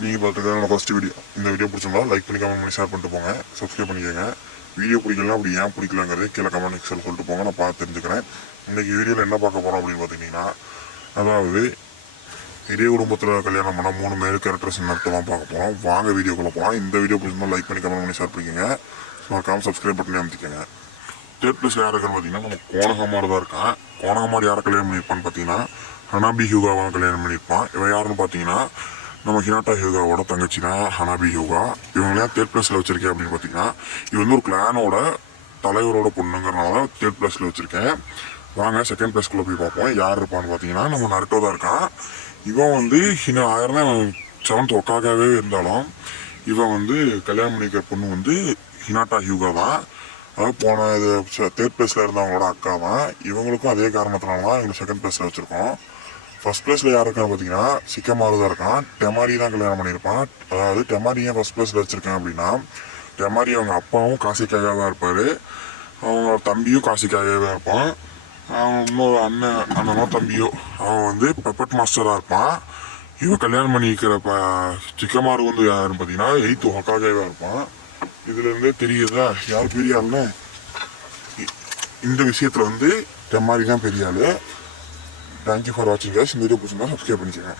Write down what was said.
நீங்கள் பார்த்துருக்காங்க first video. இந்த வீடியோ பிடிச்சிருந்தா லைக் பண்ணி கமெண்ட் பண்ணி ஷேர் பண்ணிட்டு போங்க. சப்ஸ்கிரைப் பண்ணிக்கோங்க. வீடியோ பிடிக்கலாம் அப்படி ஏன் பிடிக்கலங்கிறது கீழே கமெண்ட் செக்ஷன் சொல்லிட்டு போங்க, நான் பார்த்து தெரிஞ்சுக்கிறேன். இன்றைக்கி வீடியோவில் என்ன பார்க்க போகிறோம் அப்படின்னு பார்த்தீங்கன்னா, அதாவது இதே குடும்பத்தில் கல்யாணம் பண்ணால் 3 மேல் கேரக்டர்ஸ் நடத்தலாம் பார்க்க போகிறோம். வாங்க வீடியோக்குள்ளே போகலாம். இந்த வீடியோ பிடிச்சிருந்தா லைக் பண்ணி கமெண்ட் பண்ணி ஷேர் பண்ணிக்கோங்க. மறக்காமல் சப்ஸ்கிரைப் பண்ணி அமைச்சிக்கோங்க. தேர்ட் பிளேஸில் யார் இருக்கான்னு பார்த்தீங்கன்னா, நம்ம கோணகமார் தான் இருக்கான். கோணகமார் யாரை கல்யாணம் பண்ணியிருப்பான்னு பார்த்தீங்கன்னா, ஹனாபி ஹியூகாவை கல்யாணம் பண்ணியிருப்பான். இவன் யாருன்னு பார்த்தீங்கன்னா, நம்ம ஹினாட்டா ஹியூகாவோட தங்கச்சி தான் ஹனாபி ஹியூகா. இவங்களே தேர்ட் பிளேஸில் வச்சுருக்கேன் அப்படின்னு பார்த்தீங்கன்னா, இது வந்து ஒரு கிளானோட தலைவரோட பொண்ணுங்கிறனால தான் தேர்ட் பிளேஸில் வச்சுருக்கேன். வாங்க செகண்ட் பிளேஸ்க்குள்ளே போய் பார்ப்போம். யார் இருப்பான்னு பார்த்தீங்கன்னா, நம்ம நருட்டோ தான் இருக்கான். இவன் வந்து 1000 தான் 7th ஒக்காகவே இருந்தாலும், இவன் வந்து கல்யாணம் பண்ணிக்கிற பொண்ணு வந்து ஹினாட்டா ஹியூகா தான். அதாவது போன இது தேர்ட் பிளேஸில் இருந்தவங்களோட அக்கா தான். இவங்களுக்கும் அதே காரணத்தினால தான் இவங்க செகண்ட் பிளேஸில் வச்சுருக்கோம். ஃபஸ்ட் பிளேஸில் யார் இருக்கான்னு பார்த்தீங்கன்னா, சிக்கமாரு தான் இருக்கான். டெமாரி தான் கல்யாணம் பண்ணியிருப்பான். அதாவது டெமாரி ஏன் ஃபஸ்ட் பிளேஸில் வச்சுருக்கேன் அப்படின்னா, டெமாரி அவங்க அப்பாவும் காசிக்காக தான் இருப்பார். அவங்களோட தம்பியும் காசிக்காகவே தான் இருப்பான். அவன் இன்னொரு அண்ணனோ தம்பியோ அவன் வந்து பெப்பட் மாஸ்டராக இருப்பான். இவன் கல்யாணம் பண்ணிக்கிற சிக்கமாரு வந்து யாருன்னு பார்த்தீங்கன்னா 8th ஒக்காகவே இருப்பான். இதுலேருந்தே தெரியுதா யார் பெரிய ஆள்னு. இந்த விஷயத்தில் வந்து டெமாரி தான் பெரிய ஆள். தேங்க்யூ ஃபார் வாட்சிங் கைஸ். இந்த வீடியோ பிடிச்சிருந்தா சப்ஸ்கிரைப் பண்ணிக்கோங்க.